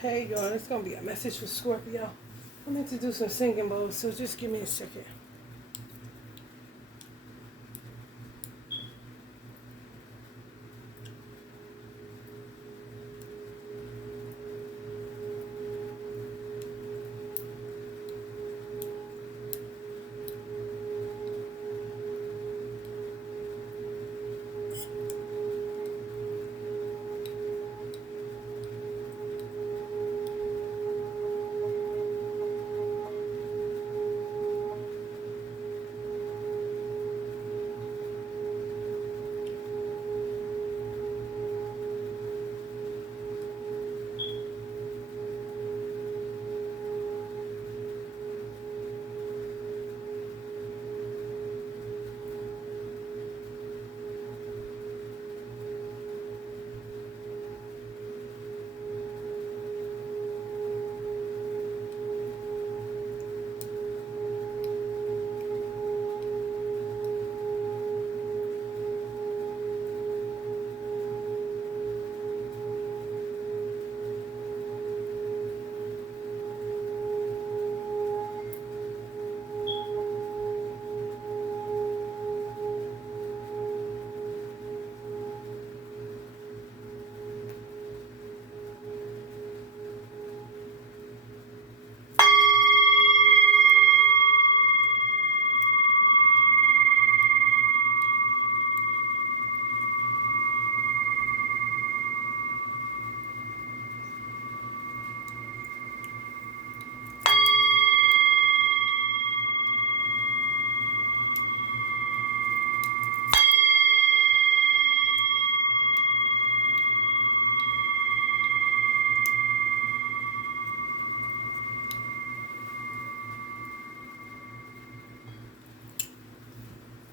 Hey y'all, it's gonna be a message for Scorpio. I'm meant to do some singing bowls, so just give me a second.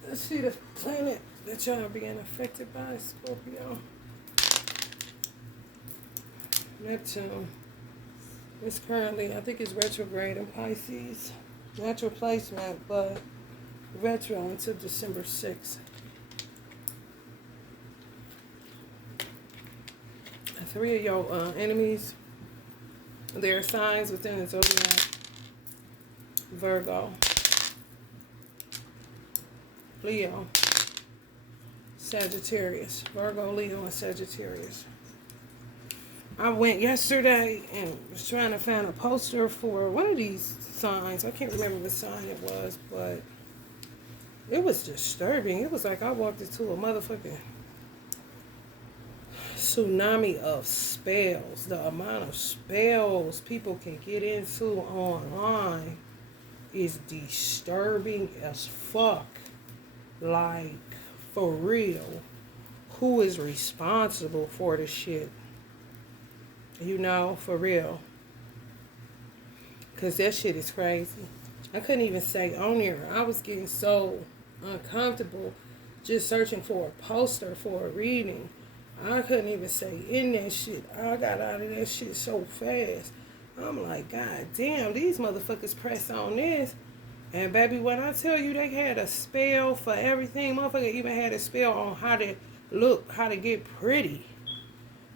Let's see the planet that y'all are being affected by, Scorpio. Neptune. It's currently, I think it's retrograde in Pisces. Natural placement, but retro until December 6th. Three of your enemies, their signs within the zodiac: Virgo, Leo, Sagittarius. Virgo, Leo, and Sagittarius. I went yesterday and was trying to find a poster for one of these signs. I can't remember what sign it was, but it was disturbing. It was like I walked into a motherfucking tsunami of spells. The amount of spells people can get into online is disturbing as fuck. Like, for real, who is responsible for the shit? You know, for real. Because that shit is crazy. I couldn't even say on here. I was getting so uncomfortable just searching for a poster for a reading. I couldn't even say in that shit. I got out of that shit so fast. I'm like, God damn, these motherfuckers press on this. And baby, when I tell you they had a spell for everything, motherfucker even had a spell on how to look, how to get pretty.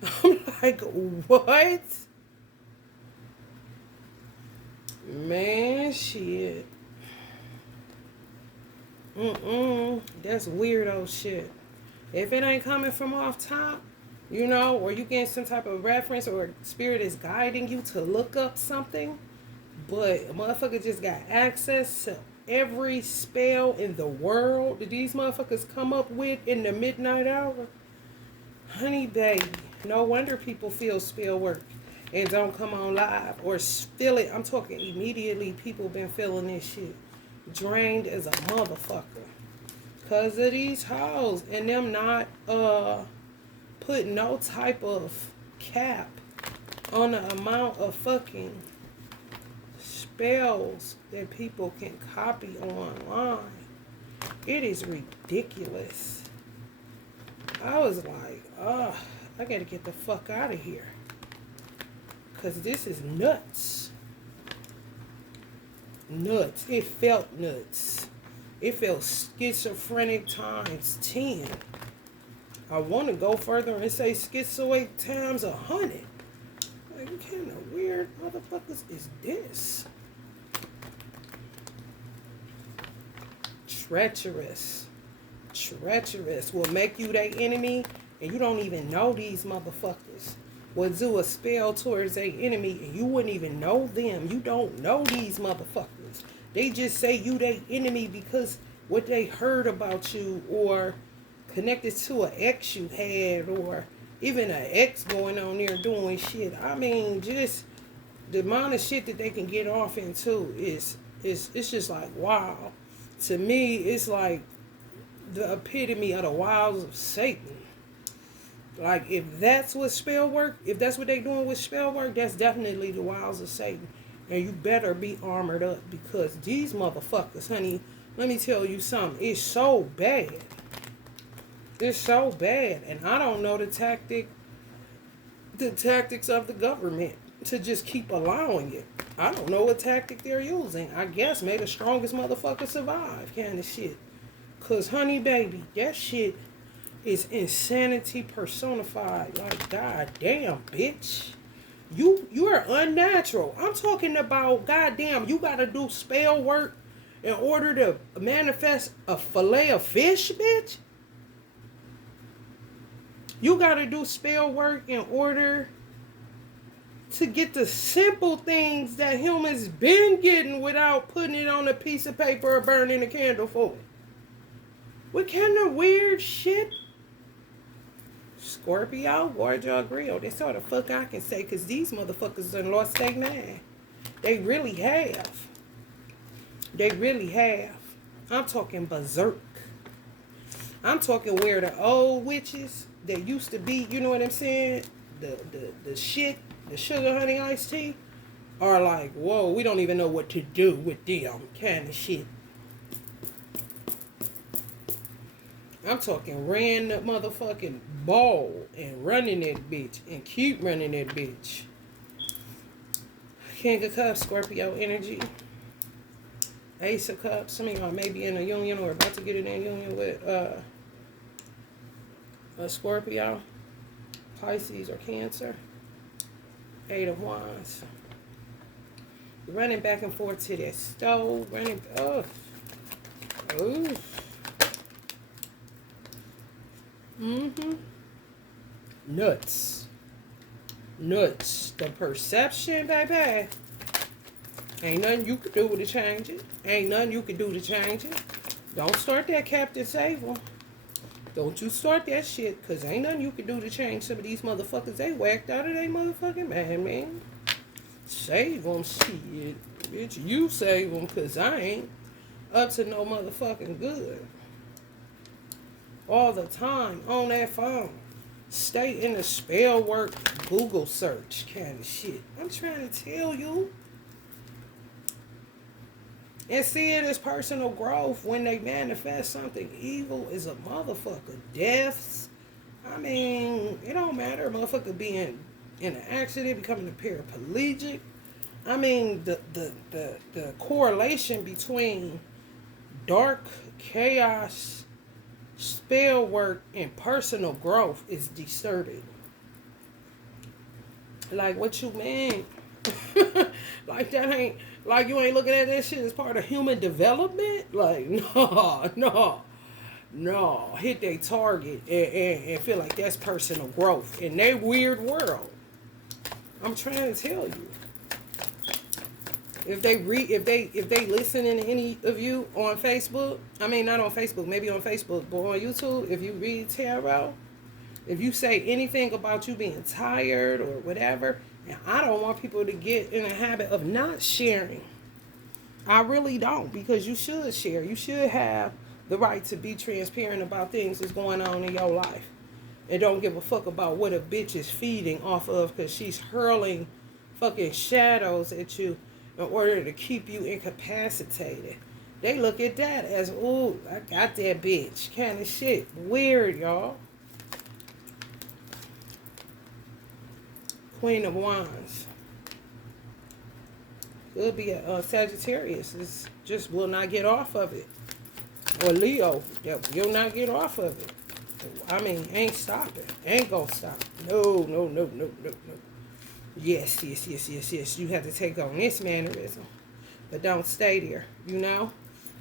I'm like, what? Man, shit. That's weirdo shit. If it ain't coming from off top, you know, or you getting some type of reference or spirit is guiding you to look up something, but a motherfucker just got access to every spell in the world that these motherfuckers come up with in the midnight hour. Honey, baby, no wonder people feel spell work and don't come on live or feel it. I'm talking immediately. People been feeling this shit. Drained as a motherfucker. Because of these hoes and them not putting no type of cap on the amount of fucking spells that people can copy online. It is ridiculous. I was like, I gotta get the fuck out of here. Because this is nuts. Nuts. It felt nuts. It felt schizophrenic times 10. I want to go further and say schizoid times 100. Like, you can't motherfuckers is this? Treacherous. Treacherous will make you their enemy, and you don't even know these motherfuckers. Will do a spell towards their enemy, and you wouldn't even know them. You don't know these motherfuckers. They just say you their enemy because what they heard about you, or connected to an ex you had, or even an ex going on there doing shit. I mean, just the amount of shit that they can get off into is it's just like, wow. To me, it's like the epitome of the wiles of Satan. Like, if that's what spell work, if that's what they doing with spell work, that's definitely the wiles of Satan. And you better be armored up, because these motherfuckers, honey, let me tell you something. It's so bad. It's so bad. And I don't know the tactics of the government to just keep allowing it. I don't know what tactic they're using. I guess may the strongest motherfucker survive kind of shit. Cause honey baby, that shit is insanity personified. Like, goddamn, bitch. You are unnatural. I'm talking about, goddamn, you gotta do spell work in order to manifest a fillet of fish, bitch. You gotta do spell work in order to get the simple things that humans been getting without putting it on a piece of paper or burning a candle for it. What kind of weird shit? Scorpio, guard your grill. That's all the fuck I can say, because these motherfuckers done lost their mind. They really have. They really have. I'm talking berserk. I'm talking where the old witches that used to be, you know what I'm saying? The shit, the sugar honey iced tea, are like, whoa, we don't even know what to do with them kind of shit. I'm talking ran the motherfucking ball and running that bitch and keep running that bitch. King of Cups, Scorpio energy. Ace of Cups, some of y'all may be in a union or about to get in a union with a Scorpio, Pisces, or Cancer. Eight of Wands. Running back and forth to that stove. Running, ooh. Nuts. The perception, baby. Ain't nothing you can do to change it. Ain't nothing you can do to change it. Don't start that, Captain Sable. Don't you start that shit, because ain't nothing you can do to change some of these motherfuckers. They whacked out of their motherfucking mind, man. Save them, shit. Bitch, you save them, because I ain't up to no motherfucking good. All the time on that phone. Stay in the spell work Google search kind of shit. I'm trying to tell you. And seeing this personal growth when they manifest something evil is a motherfucker. Deaths. I mean, it don't matter. Motherfucker being in an accident, becoming a paraplegic. I mean, the correlation between dark chaos, spell work, and personal growth is disturbing. Like, what you mean? Like, that ain't, like, you ain't looking at that shit as part of human development? Like, no. Hit their target and feel like that's personal growth in their weird world. I'm trying to tell you. If they listening to any of you on Facebook, I mean, not on Facebook, maybe on Facebook, but on YouTube, if you read tarot, if you say anything about you being tired or whatever, and I don't want people to get in a habit of not sharing. I really don't, because you should share. You should have the right to be transparent about things that's going on in your life. And don't give a fuck about what a bitch is feeding off of, because she's hurling fucking shadows at you in order to keep you incapacitated. They look at that as, ooh, I got that bitch kind of shit. Weird, y'all. Queen of Wands. Could be a Sagittarius. This just will not get off of it. Or Leo, that will not get off of it. I mean, ain't stopping. Ain't gonna stop. No. Yes, yes, yes, yes, yes. You have to take on this mannerism. But don't stay there, you know?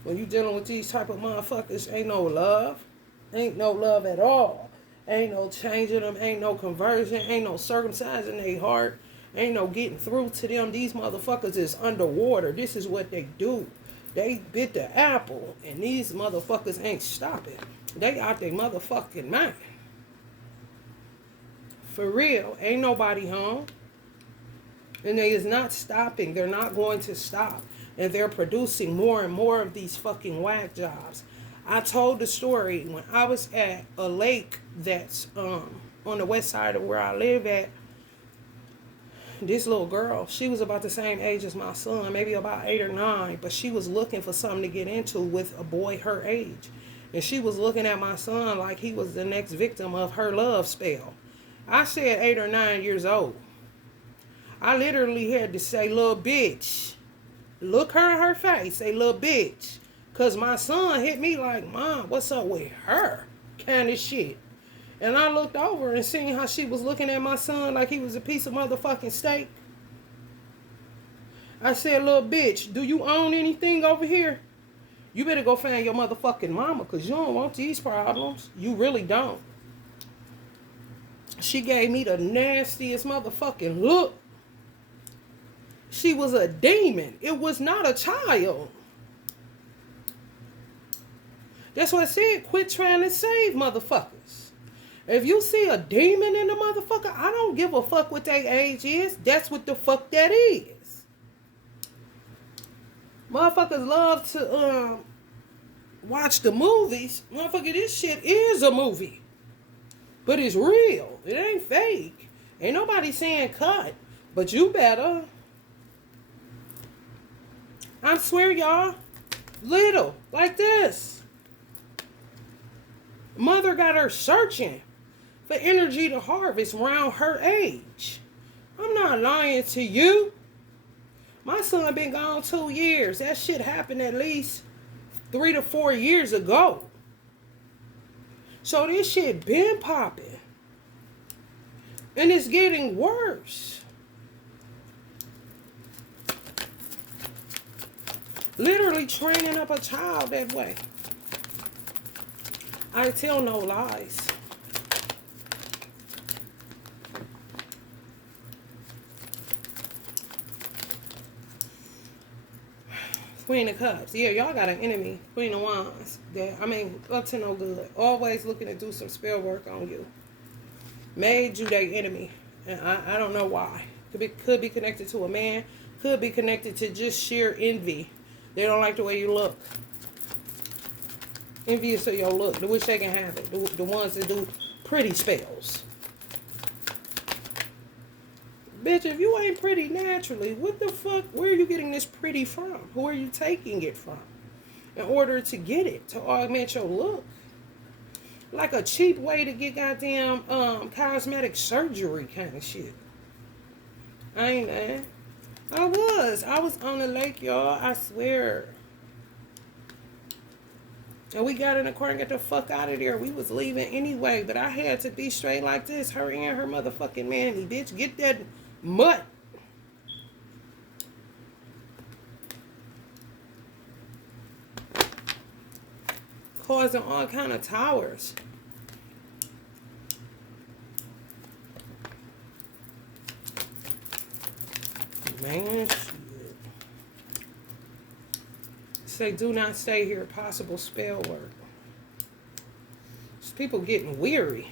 When you dealing with these type of motherfuckers, ain't no love. Ain't no love at all. Ain't no changing them. Ain't no conversion. Ain't no circumcising their heart. Ain't no getting through to them. These motherfuckers is underwater. This is what they do. They bit the apple, and these motherfuckers ain't stopping. They out their motherfucking mind. For real. Ain't nobody home. And they is not stopping. They're not going to stop. And they're producing more and more of these fucking whack jobs. I told the story when I was at a lake that's on the west side of where I live at. This little girl, she was about the same age as my son, maybe about 8 or 9, but she was looking for something to get into with a boy her age. And she was looking at my son like he was the next victim of her love spell. I said 8 or 9 years old. I literally had to say, little bitch. Look her in her face, say, little bitch. Because my son hit me like, Mom, what's up with her? Kind of shit. And I looked over and seen how she was looking at my son like he was a piece of motherfucking steak. I said, little bitch, do you own anything over here? You better go find your motherfucking mama because you don't want these problems. You really don't. She gave me the nastiest motherfucking look. She was a demon. It was not a child. That's what I said. Quit trying to save motherfuckers. If you see a demon in the motherfucker, I don't give a fuck what their age is. That's what the fuck that is. Motherfuckers love to watch the movies. Motherfucker, this shit is a movie. But it's real. It ain't fake. Ain't nobody saying cut. But you better. I swear, y'all. Little. Like this. Mother got her searching for energy to harvest around her age. I'm not lying to you. My son been gone 2 years. That shit happened at least 3 to 4 years ago. So this shit been popping. And it's getting worse. Literally training up a child that way. I tell no lies. Queen of Cups. Yeah, y'all got an enemy. Queen of Wands. Up to no good. Always looking to do some spell work on you. Made you their enemy. And I don't know why. Could be connected to a man. Could be connected to just sheer envy. They don't like the way you look. Envious of your look. They wish they can have it. The ones that do pretty spells. Bitch, if you ain't pretty naturally, what the fuck? Where are you getting this pretty from? Who are you taking it from? In order to get it, to augment your look. Like a cheap way to get goddamn cosmetic surgery kind of shit. I ain't that. I was on the lake, y'all. I swear. And we got in the car and got the fuck out of there. We was leaving anyway, but I had to be straight like this. Her and her motherfucking mammy, bitch. Get that mutt. Causing all kind of towers. Man, shit. Say, do not stay here. Possible spell work. Just people getting weary.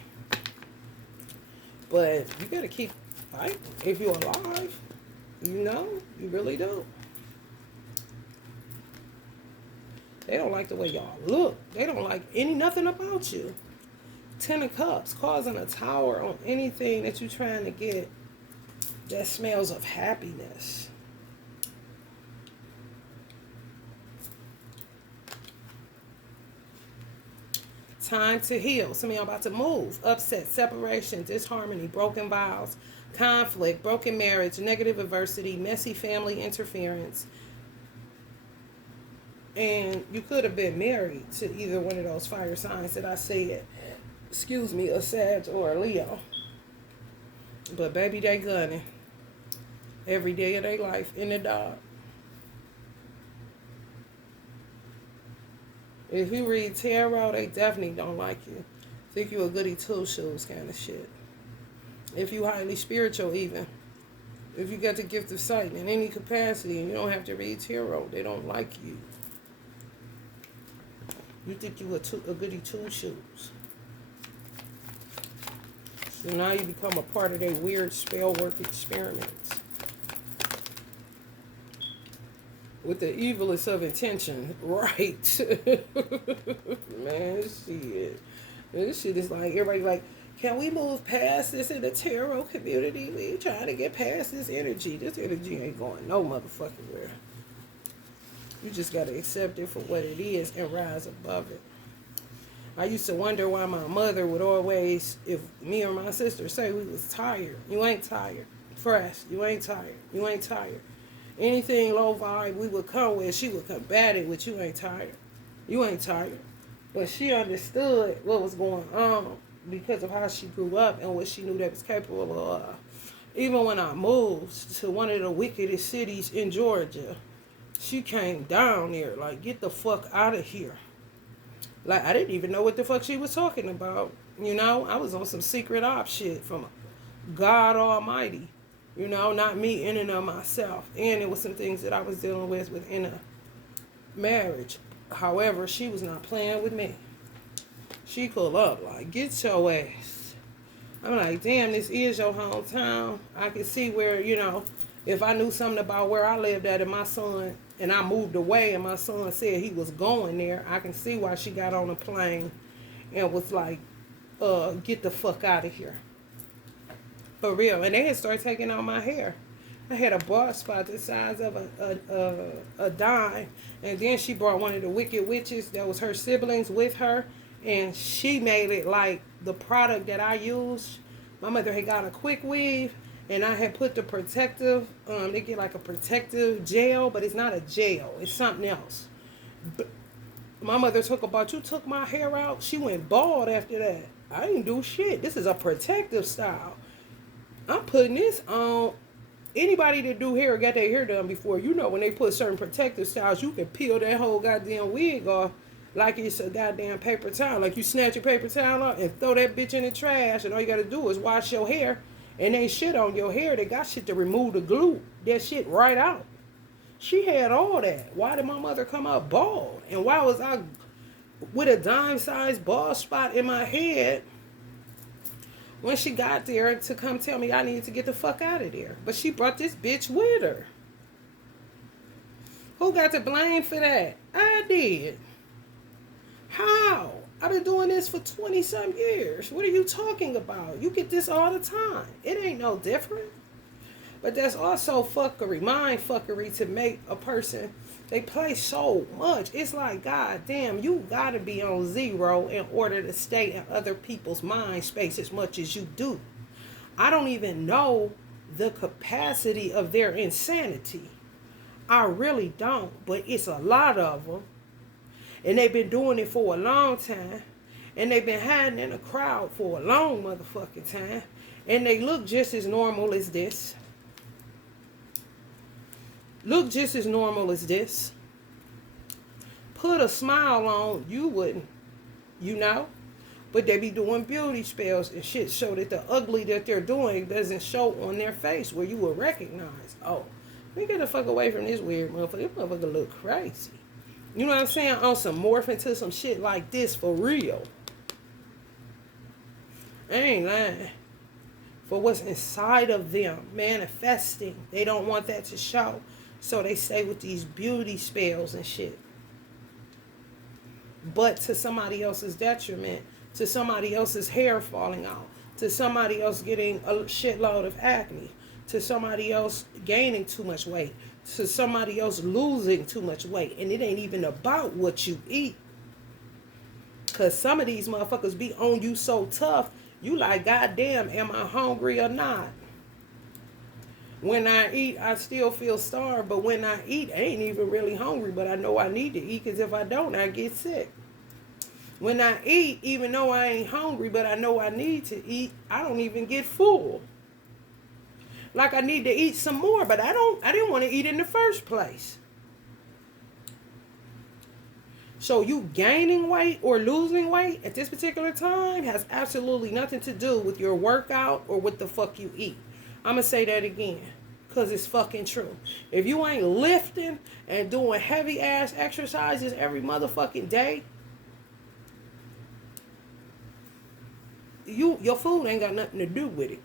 But you gotta keep fighting if you're alive. You know, you really do. They don't like the way y'all look. They don't like nothing about you. 10 of Cups, causing a tower on anything that you're trying to get that smells of happiness. Time to heal. Some of y'all about to move. Upset, separation, disharmony, broken vows, conflict, broken marriage, negative adversity, messy family interference. And you could have been married to either one of those fire signs that I said. Excuse me, a Sag or a Leo. But baby, they gunning. every day of their life in the dark. If you read tarot, they definitely don't like you. Think you a goody two-shoes kind of shit. If you highly spiritual even. If you got the gift of sight in any capacity and you don't have to read tarot, they don't like you. You think you a goody two-shoes. So now you become a part of their weird spell work experiments. With the evilest of intention. Right. Man, shit. This shit is like, everybody like, can we move past this in the tarot community? We trying to get past this energy. This energy ain't going no motherfucking where. You just got to accept it for what it is and rise above it. I used to wonder why my mother would always, if me or my sister say we was tired. You ain't tired. Fresh. You ain't tired. You ain't tired. Anything low vibe we would come with, she would combat it with, you ain't tired. You ain't tired. But she understood what was going on because of how she grew up and what she knew that was capable of. Even when I moved to one of the wickedest cities in Georgia, she came down there like, get the fuck out of here. Like, I didn't even know what the fuck she was talking about. You know, I was on some secret op shit from God Almighty. You know, not me in and of myself. And it was some things that I was dealing with within a marriage. However, she was not playing with me. She pulled up like, get your ass. I'm like, damn, this is your hometown. I can see where, you know, if I knew something about where I lived at and my son, and I moved away and my son said he was going there, I can see why she got on a plane and was like, get the fuck out of here. For real. And they had started taking out my hair. I had a bald spot the size of a dime. And then she brought one of the wicked witches that was her siblings with her. And she made it like the product that I used. My mother had got a quick weave. And I had put the protective, they get like a protective gel. But it's not a gel. It's something else. But my mother took you took my hair out. She went bald after that. I didn't do shit. This is a protective style. I'm putting this on. Anybody that do hair or got their hair done before, you know when they put certain protective styles, you can peel that whole goddamn wig off like it's a goddamn paper towel. Like you snatch your paper towel off and throw that bitch in the trash, and all you got to do is wash your hair, and ain't shit on your hair. They got shit to remove the glue. That shit right out. She had all that. Why did my mother come out bald? And why was I with a dime-sized bald spot in my head when she got there to come tell me I needed to get the fuck out of there? But she brought this bitch with her. Who got to blame for that? I did. How? I've been doing this for 20-some years. What are you talking about? You get this all the time. It ain't no different. But that's also fuckery, mind fuckery, to make a person, they play so much. It's like, God damn, you gotta be on zero in order to stay in other people's mind space as much as you do. I don't even know the capacity of their insanity. I really don't, but it's a lot of them. And they've been doing it for a long time. And they've been hiding in a crowd for a long motherfucking time. And they look just as normal as this. Look just as normal as this. Put a smile on, you wouldn't, you know? But they be doing beauty spells and shit so that the ugly that they're doing doesn't show on their face where you will recognize, oh, let me get the fuck away from this weird motherfucker. This motherfucker look crazy. You know what I'm saying? On some morph into some shit like this for real. I ain't lying. For what's inside of them manifesting. They don't want that to show. So they stay with these beauty spells and shit. But to somebody else's detriment, to somebody else's hair falling out, to somebody else getting a shitload of acne, to somebody else gaining too much weight, to somebody else losing too much weight. And it ain't even about what you eat. Because some of these motherfuckers be on you so tough, you like, goddamn, am I hungry or not? When I eat, I still feel starved, but when I eat, I ain't even really hungry, but I know I need to eat, because if I don't, I get sick. When I eat, even though I ain't hungry, but I know I need to eat, I don't even get full. like I need to eat some more, but I didn't want to eat in the first place. So you gaining weight or losing weight at this particular time has absolutely nothing to do with your workout or what the fuck you eat. I'm going to say that again because it's fucking true. If you ain't lifting and doing heavy ass exercises every motherfucking day, your food ain't got nothing to do with it.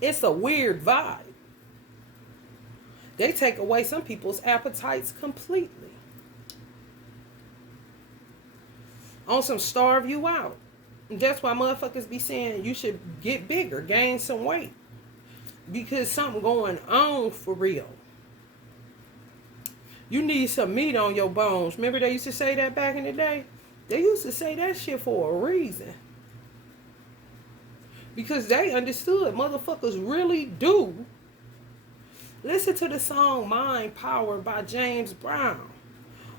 It's a weird vibe. They take away some people's appetites completely. On some starve you out. And that's why motherfuckers be saying you should get bigger, gain some weight. Because something going on for real. You need some meat on your bones. Remember they used to say that back in the day? They used to say that shit for a reason. Because they understood motherfuckers really do. Listen to the song Mind Power by James Brown.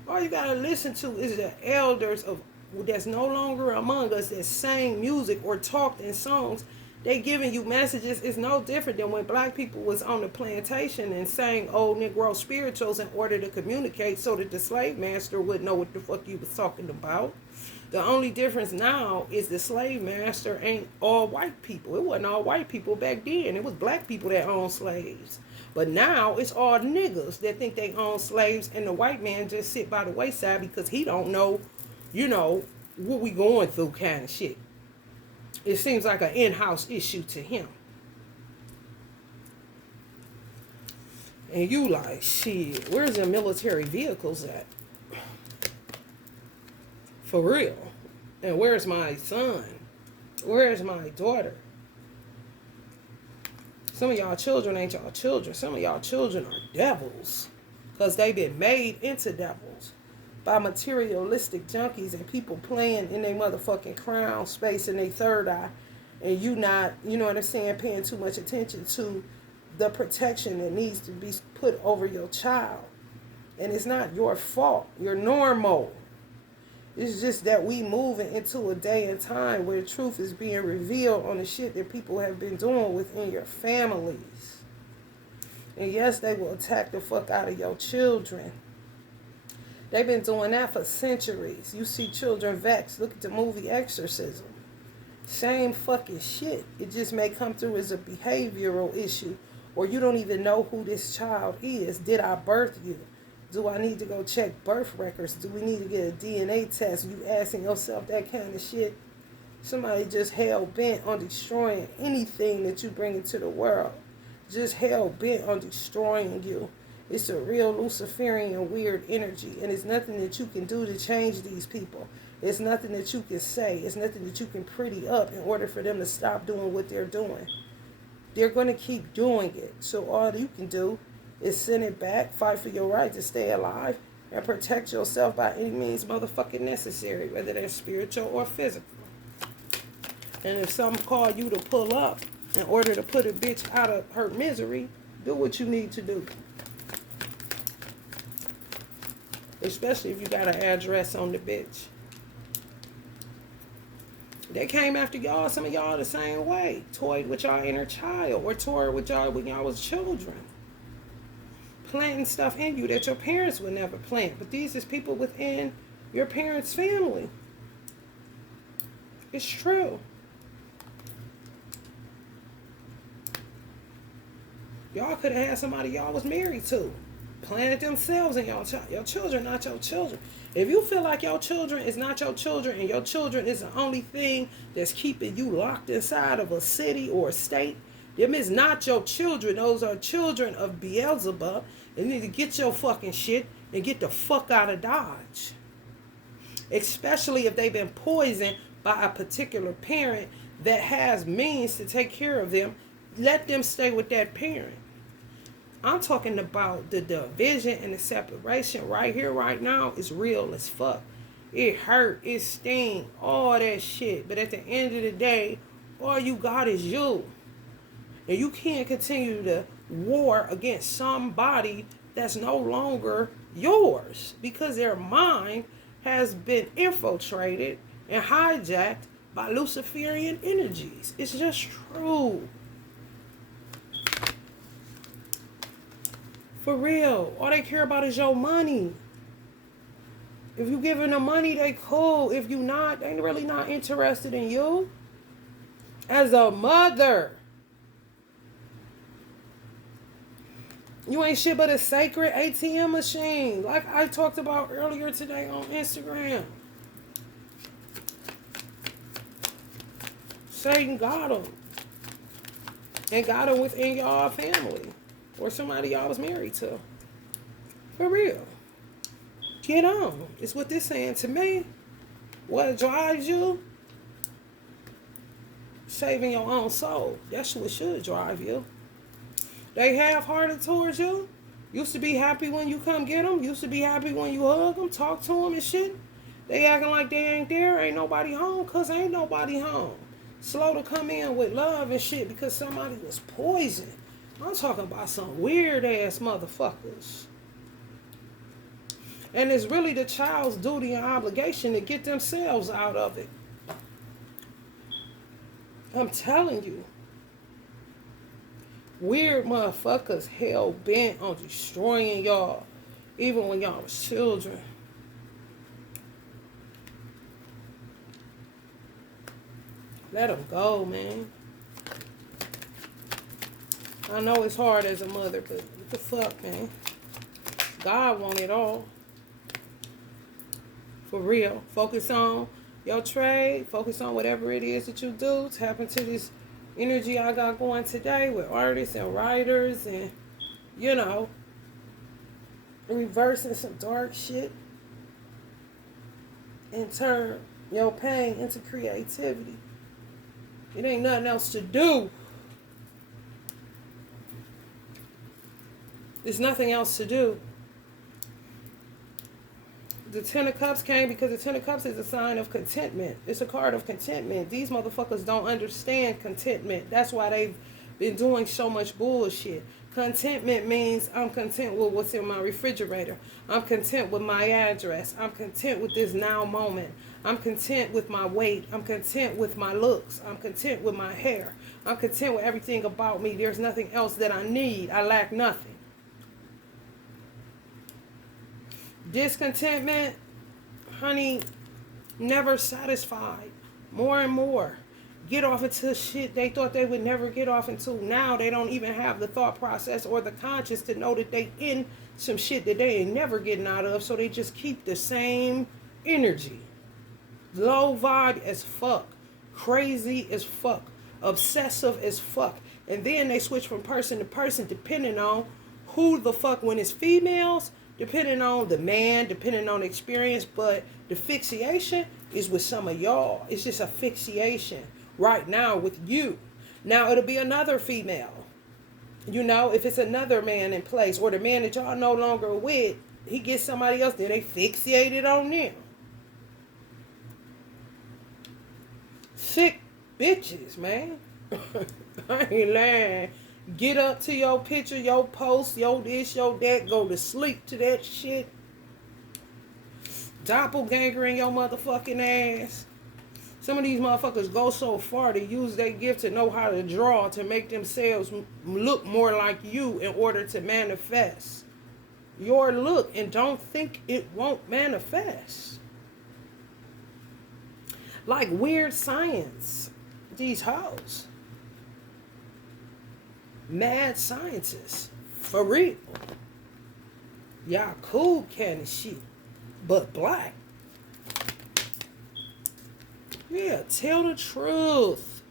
All you gotta listen to is the elders of that's no longer among us that sang music or talked in songs. They giving you messages. It's no different than when black people was on the plantation and sang old Negro spirituals in order to communicate so that the slave master would know what the fuck you was talking about. The only difference now is the slave master ain't all white people. It wasn't all white people back then. It was black people that owned slaves. But now it's all niggas that think they own slaves, and the white man just sit by the wayside because he don't know, what we going through kind of shit. It seems like an in-house issue to him. And you like, shit, where's the military vehicles at? For real. And where's my son? Where's my daughter? Some of y'all children ain't y'all children. Some of y'all children are devils. Because they've been made into devils by materialistic junkies and people playing in their motherfucking crown space in their third eye. And you not, you know what I'm saying, paying too much attention to the protection that needs to be put over your child. And it's not your fault. You're normal. It's just that we moving into a day and time where truth is being revealed on the shit that people have been doing within your families. And yes, they will attack the fuck out of your children. They've been doing that for centuries. You see children vexed. Look at the movie Exorcism. Same fucking shit. It just may come through as a behavioral issue. Or you don't even know who this child is. Did I birth you? Do I need to go check birth records? Do we need to get a DNA test? You asking yourself that kind of shit? Somebody just hell-bent on destroying anything that you bring into the world. Just hell-bent on destroying you. It's a real Luciferian weird energy. And it's nothing that you can do to change these people. It's nothing that you can say. It's nothing that you can pretty up in order for them to stop doing what they're doing. They're going to keep doing it. So all you can do is send it back, fight for your right to stay alive, and protect yourself by any means motherfucking necessary, whether that's spiritual or physical. And if some call you to pull up in order to put a bitch out of her misery, do what you need to do. Especially if you got an address on the bitch. They came after y'all, some of y'all the same way. Toyed with y'all inner child or toyed with y'all when y'all was children. Planting stuff in you that your parents would never plant. But these is people within your parents' family. It's true. Y'all could have had somebody y'all was married to. Planted themselves in y'all child. Your children, not your children. If you feel like your children is not your children and your children is the only thing that's keeping you locked inside of a city or a state, them is not your children. Those are children of Beelzebub. You need to get your fucking shit and get the fuck out of Dodge. Especially if they've been poisoned by a particular parent that has means to take care of them. Let them stay with that parent. I'm talking about the division and the separation right here, right now is real as fuck. It hurt, it sting, all that shit. But at the end of the day, all you got is you. And you can't continue to war against somebody that's no longer yours because their mind has been infiltrated and hijacked by Luciferian energies. It's just true. For real. All they care about is your money. If you giving them money, they cool. If you not, they really not interested in you. As a mother, you ain't shit but a sacred ATM machine. Like I talked about earlier today on Instagram. Satan got them. And got them within y'all family. Or somebody y'all was married to. For real. Get on. It's what this saying to me. What drives you? Saving your own soul. That's what should drive you. They half-hearted towards you. Used to be happy when you come get them. Used to be happy when you hug them, talk to them and shit. They acting like they ain't there. Ain't nobody home because ain't nobody home. Slow to come in with love and shit because somebody was poisoned. I'm talking about some weird-ass motherfuckers. And it's really the child's duty and obligation to get themselves out of it. I'm telling you. Weird motherfuckers hell-bent on destroying y'all. Even when y'all was children. Let them go, man. I know it's hard as a mother, but what the fuck, man? God want it all. For real. Focus on your trade. Focus on whatever it is that you do. Tap into this energy I got going today with artists and writers and, you know, reversing some dark shit. And turn your pain into creativity. It ain't nothing else to do. There's nothing else to do. The Ten of Cups came because the Ten of Cups is a sign of contentment. It's a card of contentment. These motherfuckers don't understand contentment. That's why they've been doing so much bullshit. Contentment means I'm content with what's in my refrigerator. I'm content with my address. I'm content with this now moment. I'm content with my weight. I'm content with my looks. I'm content with my hair. I'm content with everything about me. There's nothing else that I need. I lack nothing. Discontentment, honey, never satisfied. More and more. Get off into shit they thought they would never get off into. Now they don't even have the thought process or the conscience to know that they in some shit that they ain't never getting out of. So they just keep the same energy. Low vibe as fuck. Crazy as fuck. Obsessive as fuck. And then they switch from person to person depending on who the fuck, when it's females, depending on the man, depending on the experience, but the fixation is with some of y'all. It's just a fixation right now with you. Now it'll be another female. You know, if it's another man in place, or the man that y'all no longer with, he gets somebody else, then they fixated on them. Sick bitches, man. I ain't lying. Get up to your picture, your post, your this, your that. Go to sleep to that shit. Doppelganger in your motherfucking ass. Some of these motherfuckers go so far to use their gift to know how to draw to make themselves look more like you in order to manifest your look, and don't think it won't manifest. Like weird science. These hoes. Mad scientists. For real. Y'all cool kind of shit. But black. Yeah, tell the truth.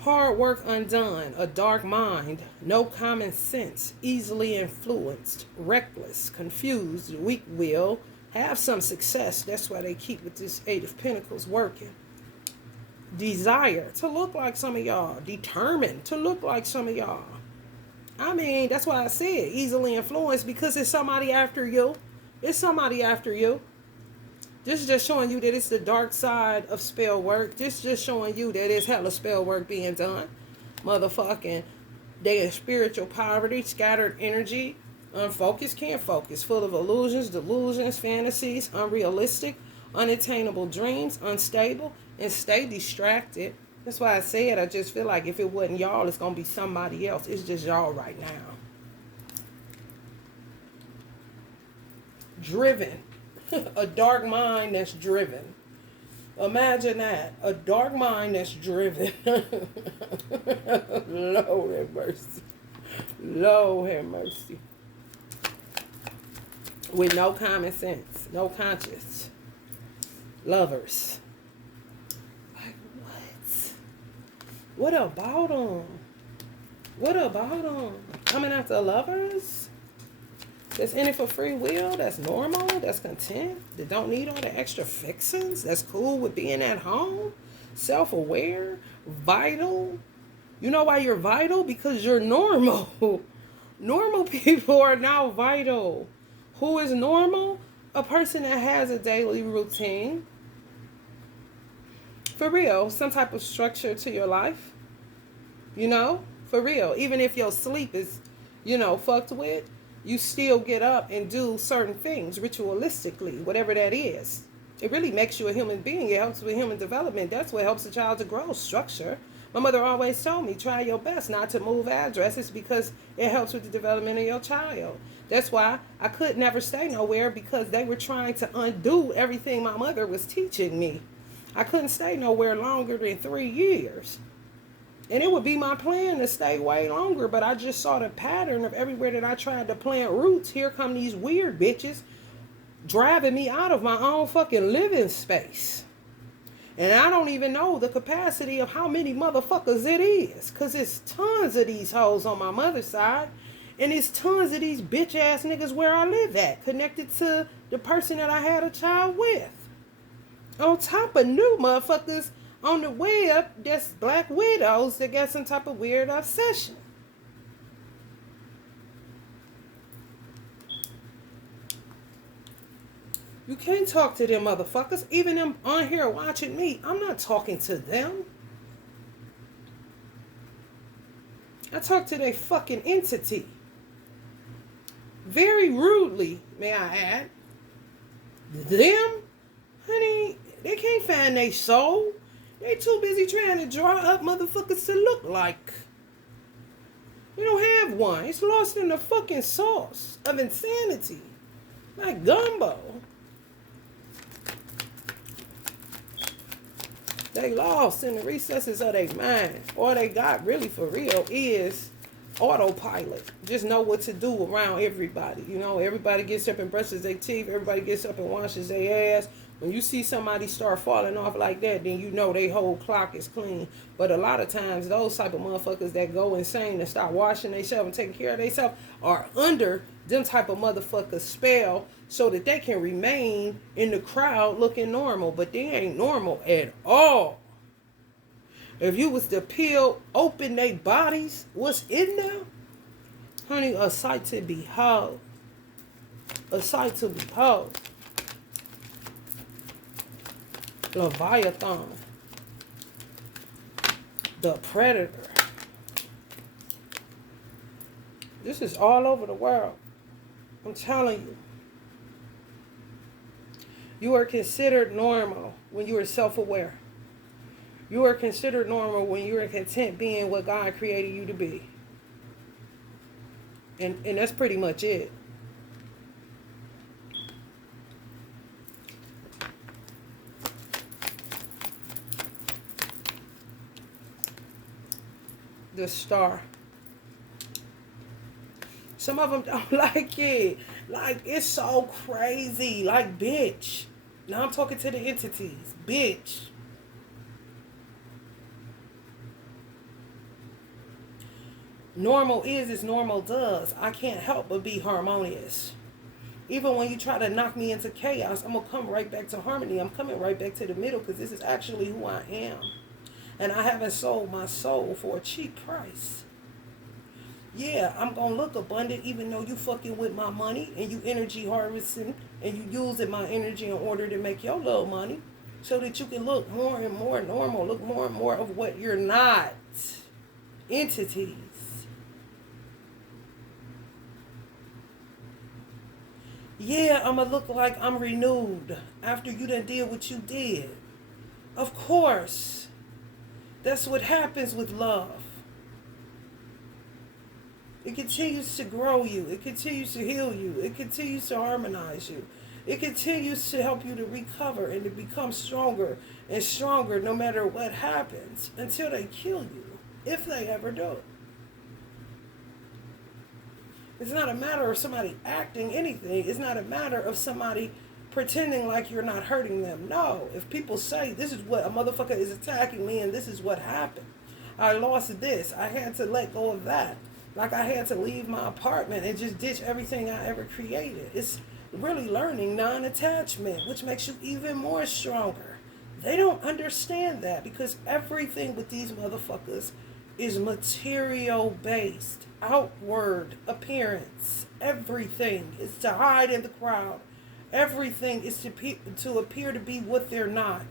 Hard work undone. A dark mind. No common sense. Easily influenced. Reckless. Confused. Weak will. Have some success. That's why they keep with this Eight of Pentacles working. Desire to look like some of y'all. Determined to look like some of y'all. I mean, that's why I said easily influenced, because it's somebody after you. It's somebody after you. This is just showing you that it's the dark side of spell work. This is just showing you that it's hella spell work being done. Motherfucking, they in spiritual poverty, scattered energy, unfocused, can't focus, full of illusions, delusions, fantasies, unrealistic, unattainable dreams, unstable, and stay distracted. That's why I said I just feel like if it wasn't y'all, it's gonna be somebody else. It's just y'all right now. Driven. A dark mind that's driven. Imagine that. A dark mind that's driven. Lord have mercy. Lord have mercy. With no common sense. No conscience. Lovers. Like, what? What about them? What about them? Coming after lovers? That's in it for free will? That's normal? That's content? That don't need all the extra fixings? That's cool with being at home? Self-aware? Vital? You know why you're vital? Because you're normal. Normal people are now vital. Who is normal? A person that has a daily routine. For real, some type of structure to your life. You know? For real. Even if your sleep is, fucked with, you still get up and do certain things ritualistically, whatever that is. It really makes you a human being. It helps with human development. That's what helps a child to grow, structure. My mother always told me, try your best not to move addresses because it helps with the development of your child. That's why I could never stay nowhere, because they were trying to undo everything my mother was teaching me. I couldn't stay nowhere longer than 3 years. And it would be my plan to stay way longer, but I just saw the pattern of everywhere that I tried to plant roots. Here come these weird bitches driving me out of my own fucking living space. And I don't even know the capacity of how many motherfuckers it is, because it's tons of these hoes on my mother's side, and it's tons of these bitch ass niggas where I live at, connected to the person that I had a child with. On top of new motherfuckers on the web, that's black widows that got some type of weird obsession. You can't talk to them motherfuckers. Even them on here watching me, I'm not talking to them. I talk to their fucking entity. Very rudely, may I add. Them? Honey, they can't find their soul. They too busy trying to draw up motherfuckers to look like. We don't have one. It's lost in the fucking sauce of insanity. Like gumbo. They lost in the recesses of their mind. All they got really for real is autopilot. Just know what to do around everybody. Everybody gets up and brushes their teeth. Everybody gets up and washes their ass. When you see somebody start falling off like that, then you know their whole clock is clean. But a lot of times, those type of motherfuckers that go insane and start washing themselves and taking care of themselves are under them type of motherfuckers' spell, so that they can remain in the crowd looking normal. But they ain't normal at all. If you was to peel open their bodies, what's in there? Honey, a sight to behold. A sight to behold. Leviathan. The predator. This is all over the world. I'm telling you. You are considered normal when you are self-aware. You are considered normal when you are content being what God created you to be. And that's pretty much it. The star. Some of them don't like it. Like, it's so crazy. Like, bitch. Now I'm talking to the entities. Bitch. Normal is as normal does. I can't help but be harmonious. Even when you try to knock me into chaos, I'm going to come right back to harmony. I'm coming right back to the middle, because this is actually who I am. And I haven't sold my soul for a cheap price. Yeah, I'm going to look abundant even though you fucking with my money and you energy harvesting and you using my energy in order to make your little money, so that you can look more and more normal, look more and more of what you're not. Entities. Yeah, I'm going to look like I'm renewed after you done did what you did. Of course. That's what happens with love. It continues to grow you. It continues to heal you. It continues to harmonize you. It continues to help you to recover and to become stronger and stronger no matter what happens until they kill you, if they ever do. It's not a matter of somebody acting anything. It's not a matter of somebody pretending like you're not hurting them. No, if people say this is what a motherfucker is attacking me and this is what happened. I lost this. I had to let go of that. Like I had to leave my apartment and just ditch everything I ever created. It's really learning non-attachment, which makes you even more stronger. They don't understand that because everything with these motherfuckers is material based, outward appearance. Everything is to hide in the crowd. Everything is to appear to be what they're not.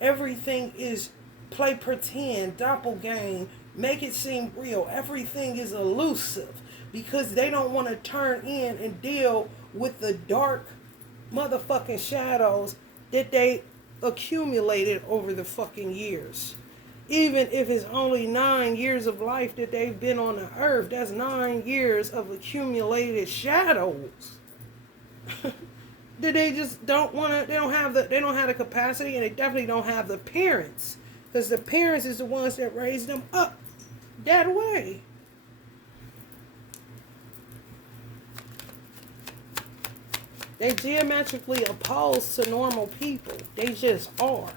Everything is play pretend, doppelgang, make it seem real. Everything is elusive because they don't want to turn in and deal with the dark motherfucking shadows that they accumulated over the fucking years. Even if it's only 9 years of life that they've been on the earth, that's 9 years of accumulated shadows. That they just don't want to, they don't have the capacity, and they definitely don't have the parents. Because the parents is the ones that raised them up that way. They diametrically opposed to normal people. They just are.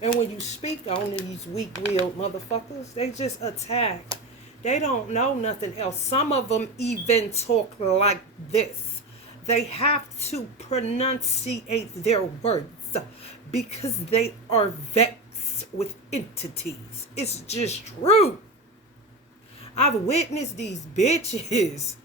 And when you speak on these weak-willed motherfuckers, they just attack. They don't know nothing else. Some of them even talk like this. They have to pronunciate their words because they are vexed with entities. It's just true. I've witnessed these bitches.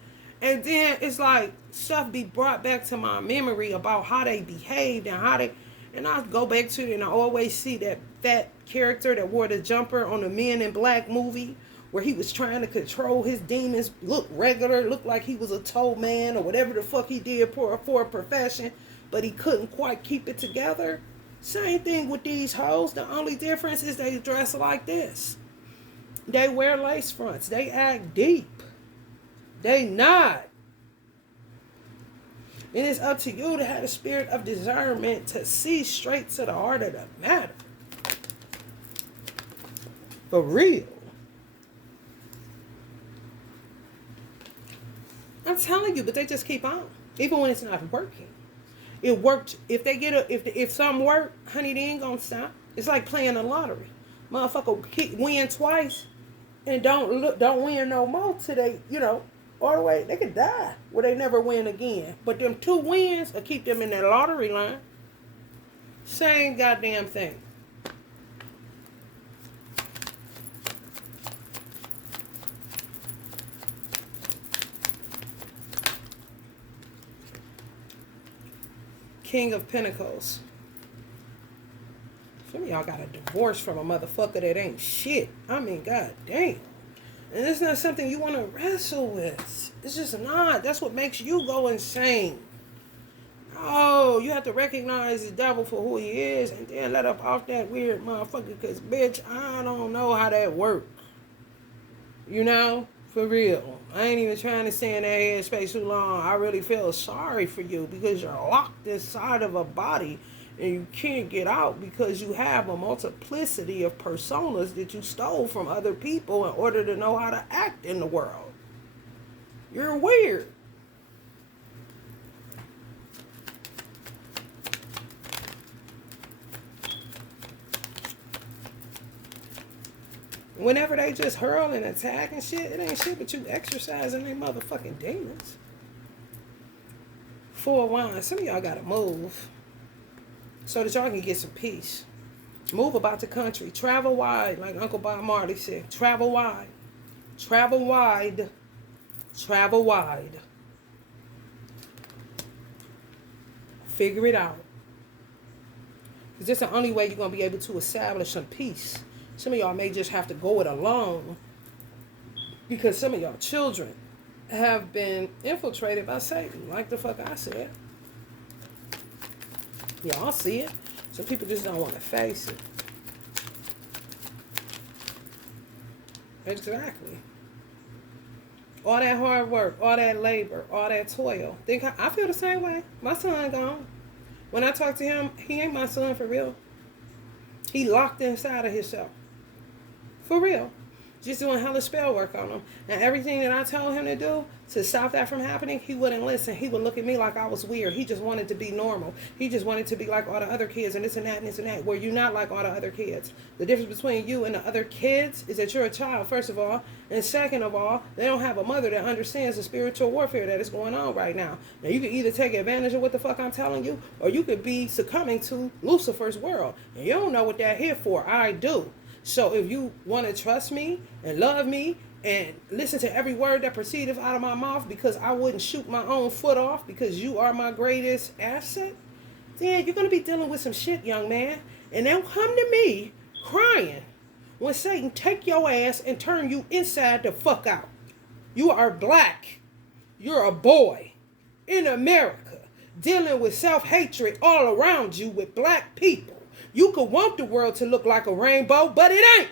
And then it's like stuff be brought back to my memory about how they behaved and how they... And I go back to it and I always see that fat character that wore the jumper on the Men in Black movie where he was trying to control his demons, look regular, look like he was a toe man or whatever the fuck he did for a profession, but he couldn't quite keep it together. Same thing with these hoes. The only difference is they dress like this. They wear lace fronts. They act deep. They not. And it's up to you to have the spirit of discernment to see straight to the heart of the matter. For real. I'm telling you, but they just keep on. Even when it's not working. It worked. If they get if some work, honey, they ain't gonna stop. It's like playing the lottery. Motherfucker win twice and don't win no more till they, all the way, they could die where they never win again. But them 2 wins will keep them in that lottery line. Same goddamn thing. King of Pentacles. Some of y'all got a divorce from a motherfucker that ain't shit. I mean, god damn. And it's not something you want to wrestle with. It's just not. That's what makes you go insane. Oh, you have to recognize the devil for who he is and then let up off that weird motherfucker. Because, bitch, I don't know how that works. For real. I ain't even trying to stay in that headspace too long. I really feel sorry for you because you're locked inside of a body and you can't get out because you have a multiplicity of personas that you stole from other people in order to know how to act in the world. You're weird. Whenever they just hurl and attack and shit, it ain't shit but you exercising their motherfucking demons. 4 of Wands. Some of y'all gotta move so that y'all can get some peace. Move about the country. Travel wide, like Uncle Bob Marley said. Travel wide. Travel wide. Travel wide. Figure it out. Because that's the only way you're going to be able to establish some peace. Some of y'all may just have to go it alone because some of y'all children have been infiltrated by Satan, like the fuck I said. Y'all see it. Some people just don't want to face it. Exactly. All that hard work, all that labor, all that toil. Think I feel the same way. My son gone. When I talk to him, he ain't my son for real. He locked inside of himself. For real. Just doing hella spell work on him. And everything that I told him to do to stop that from happening, he wouldn't listen. He would look at me like I was weird. He just wanted to be normal. He just wanted to be like all the other kids and this and that and this and that. Where you're not like all the other kids. The difference between you and the other kids is that you're a child, first of all. And second of all, they don't have a mother that understands the spiritual warfare that is going on right now. Now, you can either take advantage of what the fuck I'm telling you, or you could be succumbing to Lucifer's world. And you don't know what they're here for. I do. So if you want to trust me and love me and listen to every word that proceedeth out of my mouth, because I wouldn't shoot my own foot off because you are my greatest asset, then you're going to be dealing with some shit, young man. And they'll come to me crying when Satan take your ass and turn you inside the fuck out. You are black. You're a boy in America dealing with self-hatred all around you with black people. You could want the world to look like a rainbow, but it ain't.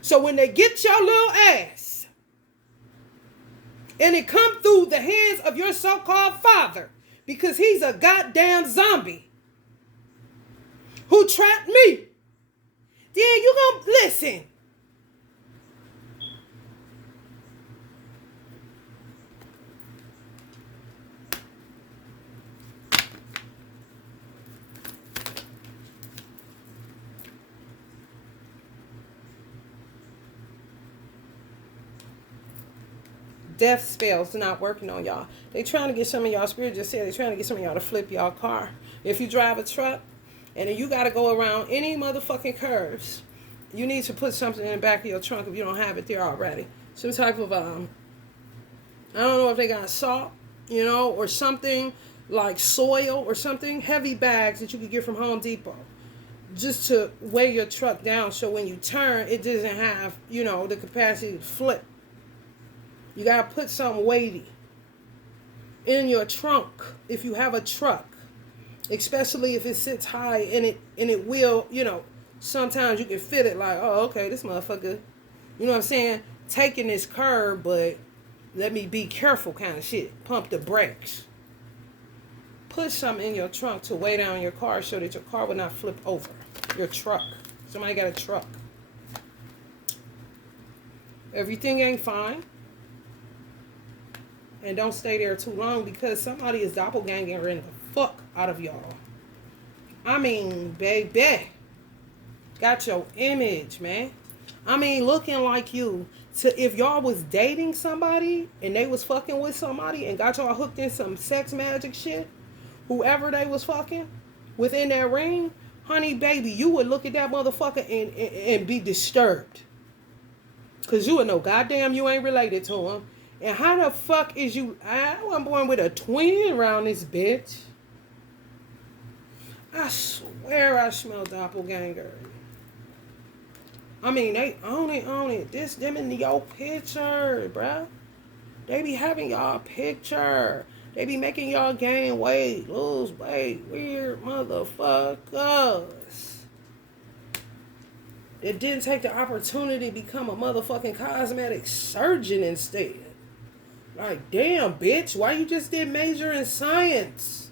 So when they get your little ass and it come through the hands of your so-called father, because he's a goddamn zombie who trapped me, then you gonna listen. Death spells not working on y'all. They trying to get some of y'all, Spirit just said, they trying to get some of y'all to flip y'all car. If you drive a truck and then you got to go around any motherfucking curves, you need to put something in the back of your trunk if you don't have it there already. Some type of, I don't know if they got salt, or something like soil or something, heavy bags that you could get from Home Depot. Just to weigh your truck down so when you turn, it doesn't have, the capacity to flip. You got to put something weighty in your trunk if you have a truck, especially if it sits high and it will, sometimes you can fit it like, oh, okay, this motherfucker, you know what I'm saying, taking this curve, but let me be careful kind of shit. Pump the brakes. Put something in your trunk to weigh down your car so that your car will not flip over. Your truck. Somebody got a truck. Everything ain't fine. And don't stay there too long because somebody is doppelgangering the fuck out of y'all. I mean, baby. Got your image, man. I mean, looking like you. So if y'all was dating somebody and they was fucking with somebody and got y'all hooked in some sex magic shit, whoever they was fucking within that ring, honey, baby, you would look at that motherfucker and be disturbed. Because you would know, goddamn, you ain't related to him. And how the fuck is you? I wasn't born with a twin around this bitch. I swear I smell doppelganger. I mean, they own it. This them in your picture, bruh. They be having y'all picture. They be making y'all gain weight, lose weight. Weird motherfuckers. It didn't take the opportunity to become a motherfucking cosmetic surgeon instead. Like, damn, bitch, why you just did major in science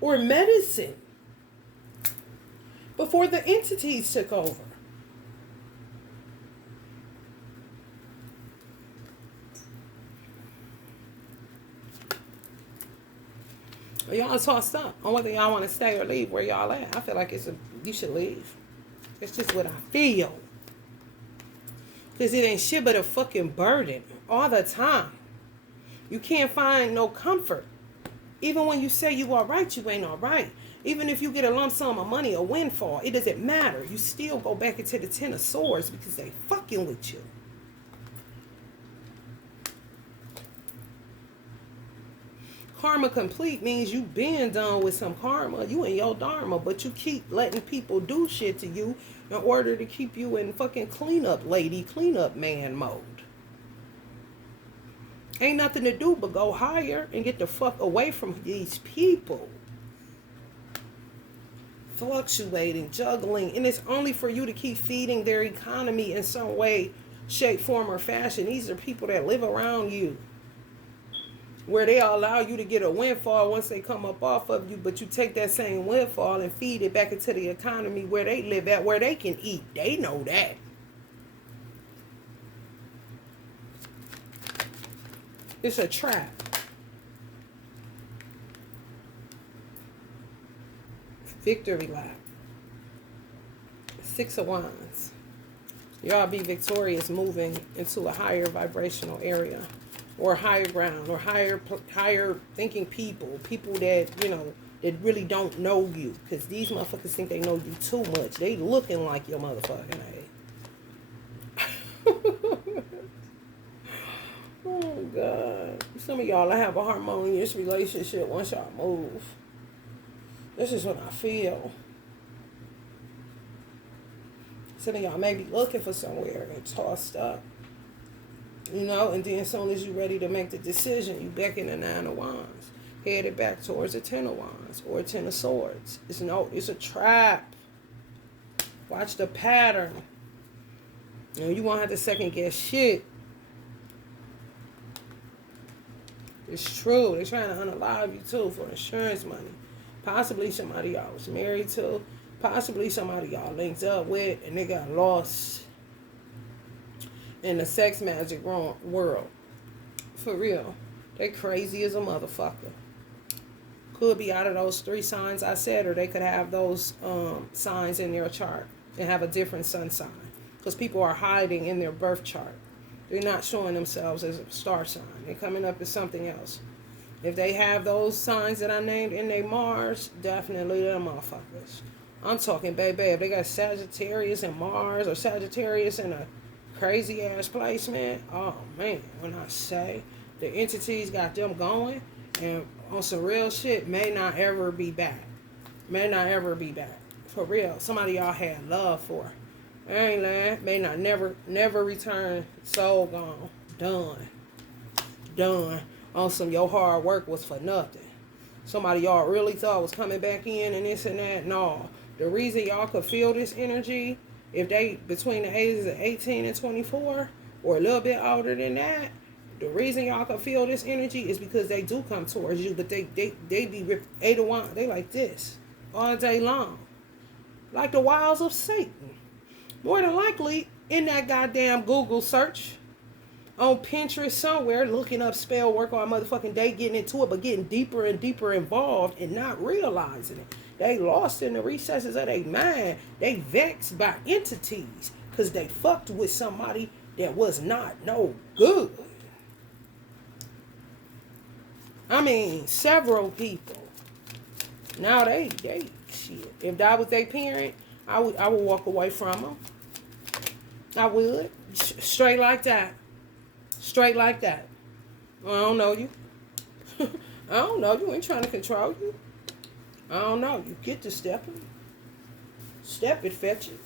or medicine before the entities took over? Y'all tossed up on whether y'all want to stay or leave. Where y'all at? I feel like you should leave. It's just what I feel. Because it ain't shit but a fucking burden all the time. You can't find no comfort. Even when you say you all right, you ain't all right. Even if you get a lump sum of money, a windfall, it doesn't matter. You still go back into the 10 of swords because they fucking with you. Karma complete means you been done with some karma. You in your dharma, but you keep letting people do shit to you in order to keep you in fucking cleanup man mode. Ain't nothing to do but go higher and get the fuck away from these people. fluctuating, juggling, and it's only for you to keep feeding their economy in some way, shape, form, or fashion. These are people that live around you, where they allow you to get a windfall once they come up off of you, but you take that same windfall and feed it back into the economy where they live at, where they can eat. They know that. It's a trap. Victory lap. 6 of Wands. Y'all be victorious, moving into a higher vibrational area, or higher ground, or higher thinking people that, that really don't know you, because these motherfuckers think they know you too much. They looking like your motherfucking age. Oh God, some of y'all have a harmonious relationship once y'all move. This is what I feel. Some of y'all may be looking for somewhere and tossed up. And then as soon as you're ready to make the decision, you back in the 9 of Wands. Headed back towards the 10 of Wands or 10 of Swords. It's a trap. Watch the pattern. You won't have to second guess shit. It's true. They're trying to unalive you too for insurance money. Possibly somebody y'all was married to. Possibly somebody y'all linked up with and they got lost in the sex magic world. For real. They crazy as a motherfucker. Could be out of those 3 signs I said, or they could have those signs in their chart and have a different sun sign. Because people are hiding in their birth chart. They're not showing themselves as a star sign. They're coming up as something else. If they have those signs that I named in their Mars, definitely them motherfuckers. I'm talking, baby, if they got Sagittarius and Mars, or Sagittarius in a crazy ass placement, oh man, when I say the entities got them going and on some real shit, may not ever be back. May not ever be back. For real. Somebody y'all had love for. I ain't lying. May not never return. Soul gone. Done. On some your hard work was for nothing. Somebody y'all really thought was coming back in and this and that. No. The reason y'all could feel this energy, if they between the ages of 18 and 24, or a little bit older than that, the reason y'all can feel this energy is because they do come towards you, but they be 8 of Wands. They like this all day long. Like the wiles of Satan. More than likely, in that goddamn Google search, on Pinterest somewhere, looking up spell work on a motherfucking day, getting into it, but getting deeper and deeper involved and not realizing it. They lost in the recesses of their mind. They vexed by entities because they fucked with somebody that was not no good. I mean, several people. Now they shit. If that was their parent, I would walk away from them. I would. Straight like that. Straight like that. I don't know you. I don't know you. Ain't trying to control you. I don't know. You get to stepping. Step it, fetch it.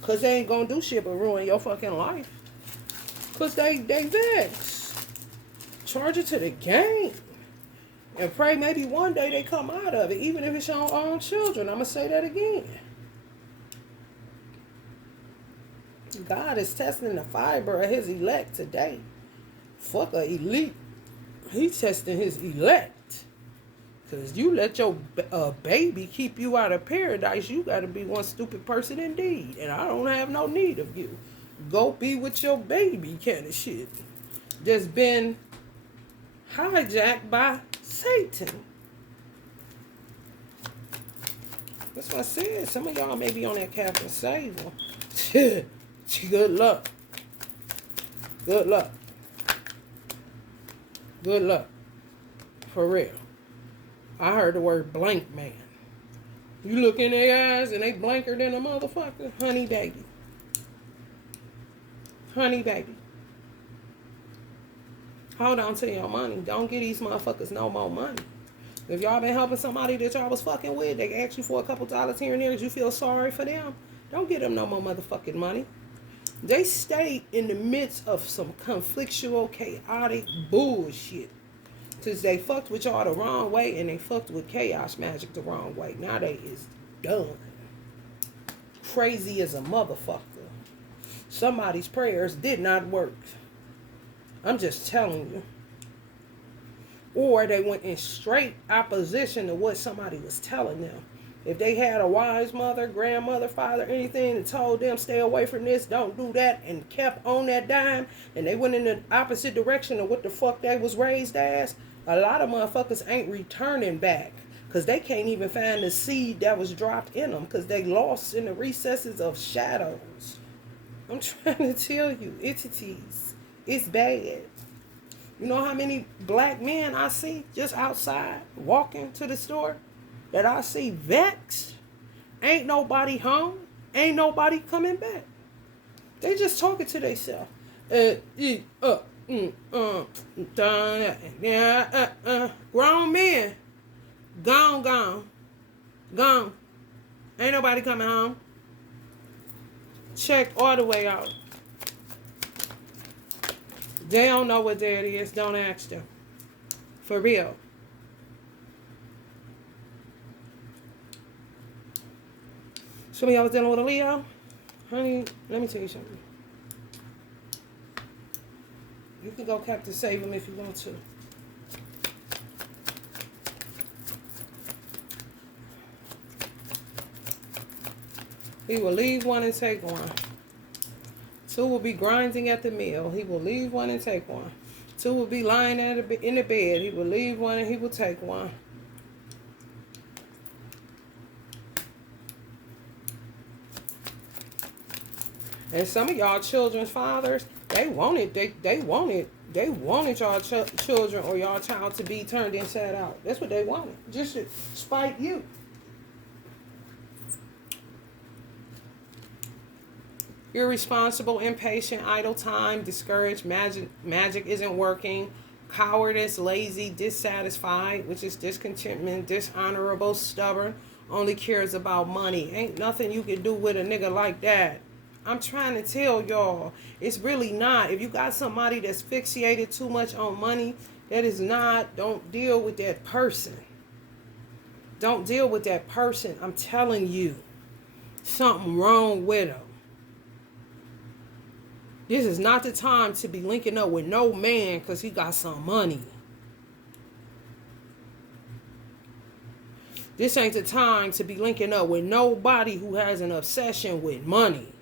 Because they ain't going to do shit but ruin your fucking life. Because they vex. Charge it to the game. And pray maybe one day they come out of it. Even if it's your own children. I'm going to say that again. God is testing the fiber of his elect today. Fuck a elite. He's testing his elect. Because you let your baby keep you out of paradise, you got to be one stupid person indeed. And I don't have no need of you. Go be with your baby kind of shit. Just been hijacked by Satan. That's what I said. Some of y'all may be on that Captain Sable. Good luck. Good luck. Good luck. For real. I heard the word blank man. You look in their eyes and they blanker than a motherfucker. Honey baby. Honey baby. Hold on to your money. Don't give these motherfuckers no more money. If y'all been helping somebody that y'all was fucking with, they ask you for a couple dollars here and there, you feel sorry for them, don't give them no more motherfucking money. They stay in the midst of some conflictual, chaotic bullshit. Because they fucked with y'all the wrong way and they fucked with chaos magic the wrong way. Now they is done. Crazy as a motherfucker. Somebody's prayers did not work. I'm just telling you. Or they went in straight opposition to what somebody was telling them. If they had a wise mother, grandmother, father, anything that told them stay away from this, don't do that, and kept on that dime, and they went in the opposite direction of what the fuck they was raised as, a lot of motherfuckers ain't returning back. Because they can't even find the seed that was dropped in them. Because they lost in the recesses of shadows. I'm trying to tell you, entities, it's bad. You know how many black men I see just outside walking to the store that I see vexed? Ain't nobody home. Ain't nobody coming back. They just talking to themselves. Grown men. Gone. Ain't nobody coming home. Check all the way out. They don't know what day it is. Don't ask them. For real. Some of y'all was dealing with a Leo. Honey, let me tell you something. You can go Captain Save him if you want to. He will leave one and take one. Two will be grinding at the mill. He will leave one and take one. Two will be lying in the bed. He will leave one and he will take one. And some of y'all children's fathers, they wanted y'all children or y'all child to be turned inside out. That's what they wanted. Just to spite you. Irresponsible, impatient, idle time, discouraged, magic isn't working, cowardice, lazy, dissatisfied, which is discontentment, dishonorable, stubborn, only cares about money. Ain't nothing you can do with a nigga like that. I'm trying to tell y'all, it's really not. If you got somebody that's fixated too much on money, that is not, don't deal with that person. Don't deal with that person. I'm telling you, something wrong with them. This is not the time to be linking up with no man because he got some money. This ain't the time to be linking up with nobody who has an obsession with money.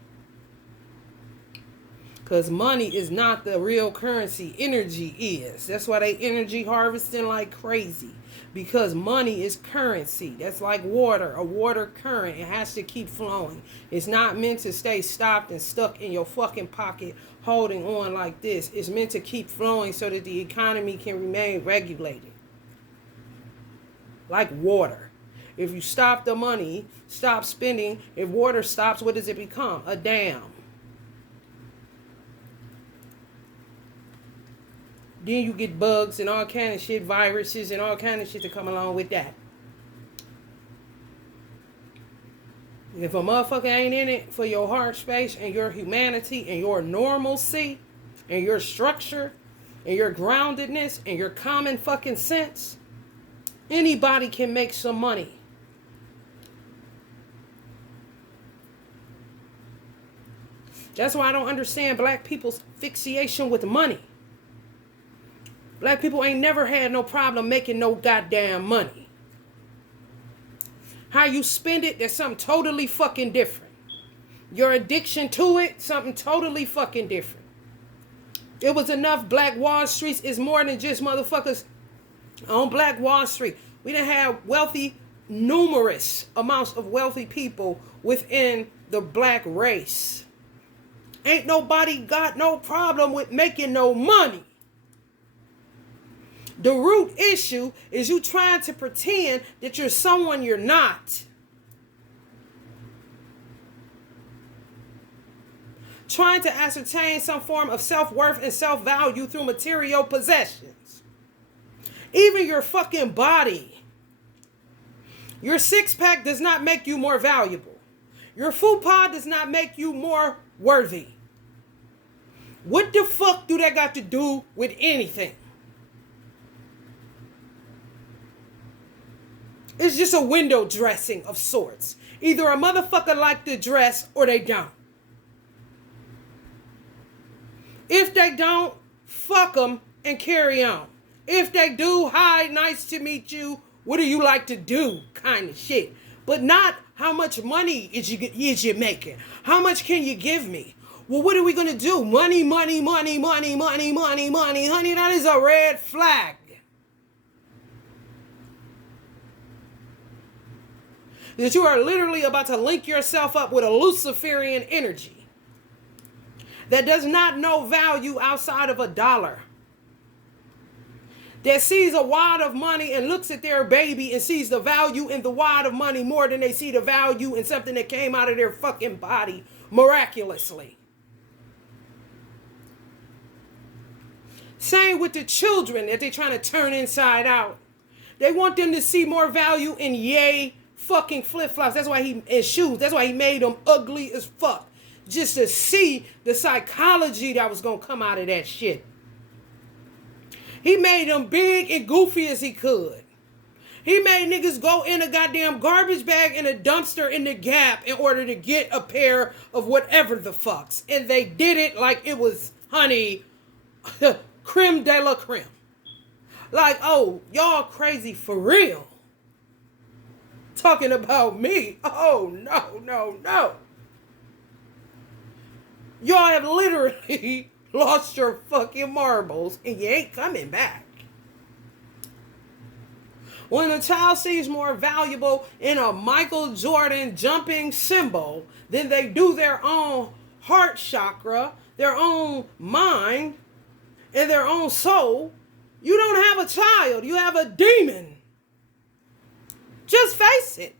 Because money is not the real currency. Energy is. That's why they energy harvesting like crazy. Because money is currency. That's like water. A water current. It has to keep flowing. It's not meant to stay stopped and stuck in your fucking pocket holding on like this. It's meant to keep flowing so that the economy can remain regulated. Like water. If you stop the money, stop spending, if water stops, what does it become? A dam. Then you get bugs and all kind of shit, viruses and all kind of shit to come along with that. If a motherfucker ain't in it for your heart space and your humanity and your normalcy and your structure and your groundedness and your common fucking sense, anybody can make some money. That's why I don't understand black people's fixation with money. Black people ain't never had no problem making no goddamn money. How you spend it, that's something totally fucking different. Your addiction to it, something totally fucking different. It was enough Black Wall Streets is more than just motherfuckers on Black Wall Street. We done have wealthy, numerous amounts of wealthy people within the black race. Ain't nobody got no problem with making no money. The root issue is you trying to pretend that you're someone you're not. Trying to ascertain some form of self-worth and self-value through material possessions. Even your fucking body. Your six-pack does not make you more valuable. Your fupa does not make you more worthy. What the fuck do that got to do with anything? It's just a window dressing of sorts. Either a motherfucker like the dress or they don't. If they don't, fuck them and carry on. If they do, hi, nice to meet you. What do you like to do? Kind of shit. But not how much money is you making. How much can you give me? Well, what are we going to do? Money, money, money, money, money, money, money. Honey, that is a red flag. That you are literally about to link yourself up with a Luciferian energy that does not know value outside of a dollar. That sees a wad of money and looks at their baby and sees the value in the wad of money more than they see the value in something that came out of their fucking body miraculously. Same with the children that they're trying to turn inside out. They want them to see more value in yay fucking flip-flops. That's why and shoes. That's why he made them ugly as fuck. Just to see the psychology that was going to come out of that shit. He made them big and goofy as he could. He made niggas go in a goddamn garbage bag in a dumpster in the Gap in order to get a pair of whatever the fucks. And they did it like it was, honey, creme de la creme. Like, oh, y'all crazy for real. Talking about me. Oh, no, no, no. Y'all have literally lost your fucking marbles and you ain't coming back. When a child sees more valuable in a Michael Jordan jumping symbol than they do their own heart chakra, their own mind, and their own soul, you don't have a child. You have a demon. Just face it.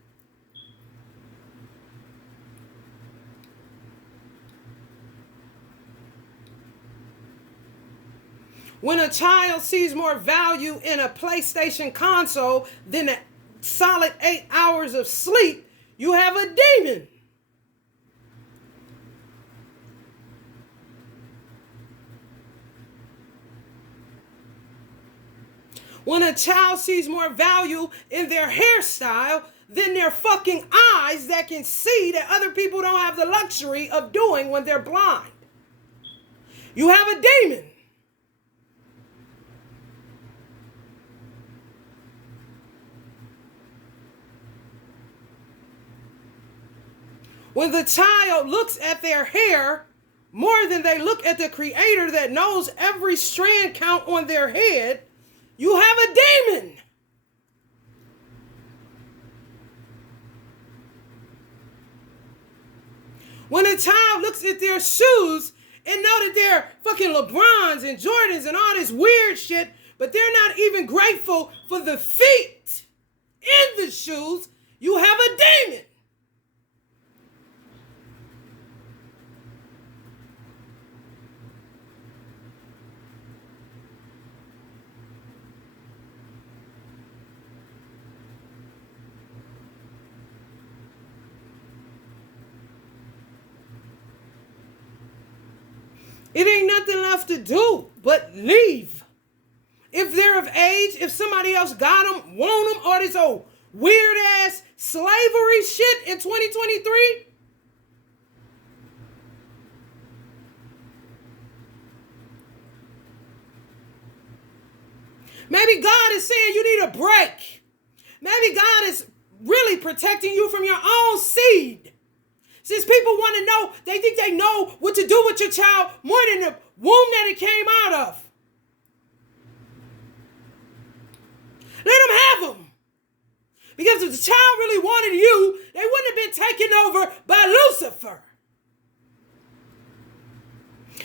When a child sees more value in a PlayStation console than a solid 8 hours of sleep, you have a demon. When a child sees more value in their hairstyle than their fucking eyes that can see that other people don't have the luxury of doing when they're blind, you have a demon. When the child looks at their hair more than they look at the creator that knows every strand count on their head, you have a demon. When a child looks at their shoes and know that they're fucking LeBrons and Jordans and all this weird shit, but they're not even grateful for the feet in the shoes, you have a demon. It ain't nothing left to do but leave. If they're of age, if somebody else got them, want them, or this old weird ass slavery shit in 2023. Maybe God is saying you need a break. Maybe God is really protecting you from your own seed. Since people want to know, they think they know what to do with your child more than the womb that it came out of. Let them have them. Because if the child really wanted you, they wouldn't have been taken over by Lucifer.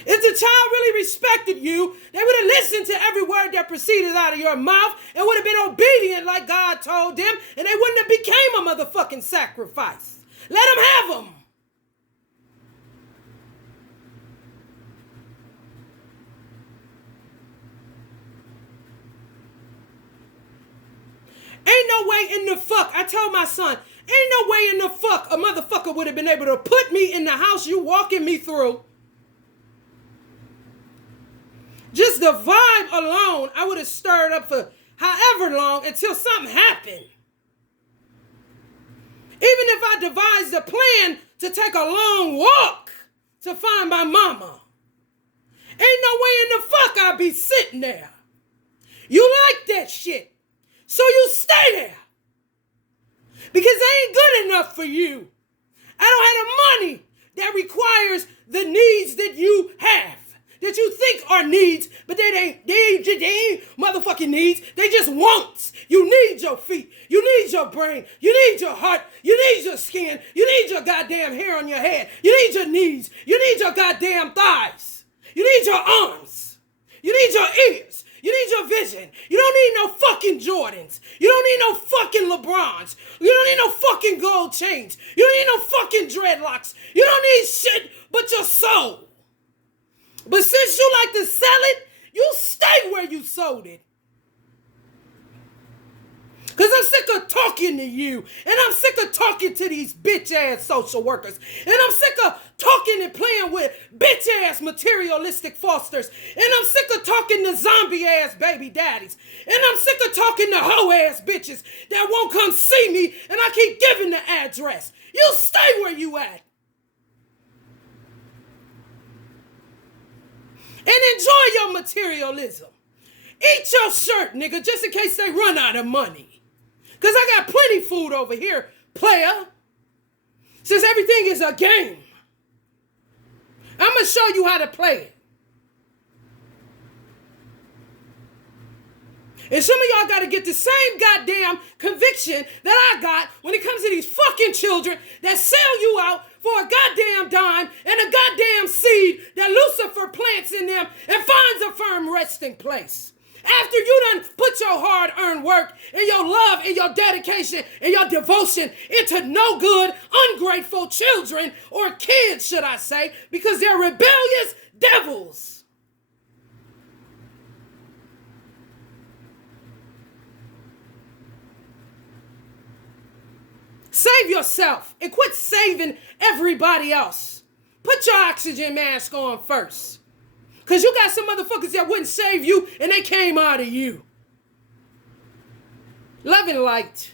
If the child really respected you, they would have listened to every word that proceeded out of your mouth and would have been obedient like God told them, and they wouldn't have became a motherfucking sacrifice. Let them have them. Ain't no way in the fuck, I told my son, ain't no way in the fuck a motherfucker would have been able to put me in the house you walking me through. Just the vibe alone, I would have stirred up for however long until something happened. Even if I devised a plan to take a long walk to find my mama, ain't no way in the fuck I'd be sitting there. You like that shit, so you stay there. Because they ain't good enough for you. I don't have the money that requires the needs that you have, that you think are needs, but they ain't motherfucking needs. They just wants. You need your feet. You need your brain. You need your heart. You need your skin. You need your goddamn hair on your head. You need your knees. You need your goddamn thighs. You need your arms. You need your ears. You need your vision. You don't need no fucking Jordans. You don't need no fucking LeBrons. You don't need no fucking gold chains. You don't need no fucking dreadlocks. You don't need shit but your soul. But since you like to sell it, you stay where you sold it. Because I'm sick of talking to you. And I'm sick of talking to these bitch-ass social workers. And I'm sick of talking and playing with bitch-ass materialistic fosters. And I'm sick of talking to zombie-ass baby daddies. And I'm sick of talking to hoe-ass bitches that won't come see me and I keep giving the address. You stay where you at. And enjoy your materialism. Eat your shirt, nigga, just in case they run out of money. Because I got plenty food over here, player. Since everything is a game, I'm going to show you how to play it. And some of y'all got to get the same goddamn conviction that I got when it comes to these fucking children that sell you out for a goddamn dime and a goddamn seed that Lucifer plants in them and finds a firm resting place. After you done put your hard-earned work and your love and your dedication and your devotion into no good, ungrateful children, or kids, should I say, because they're rebellious devils. Save yourself and quit saving everybody else. Put your oxygen mask on first. Because you got some motherfuckers that wouldn't save you and they came out of you. Love and light.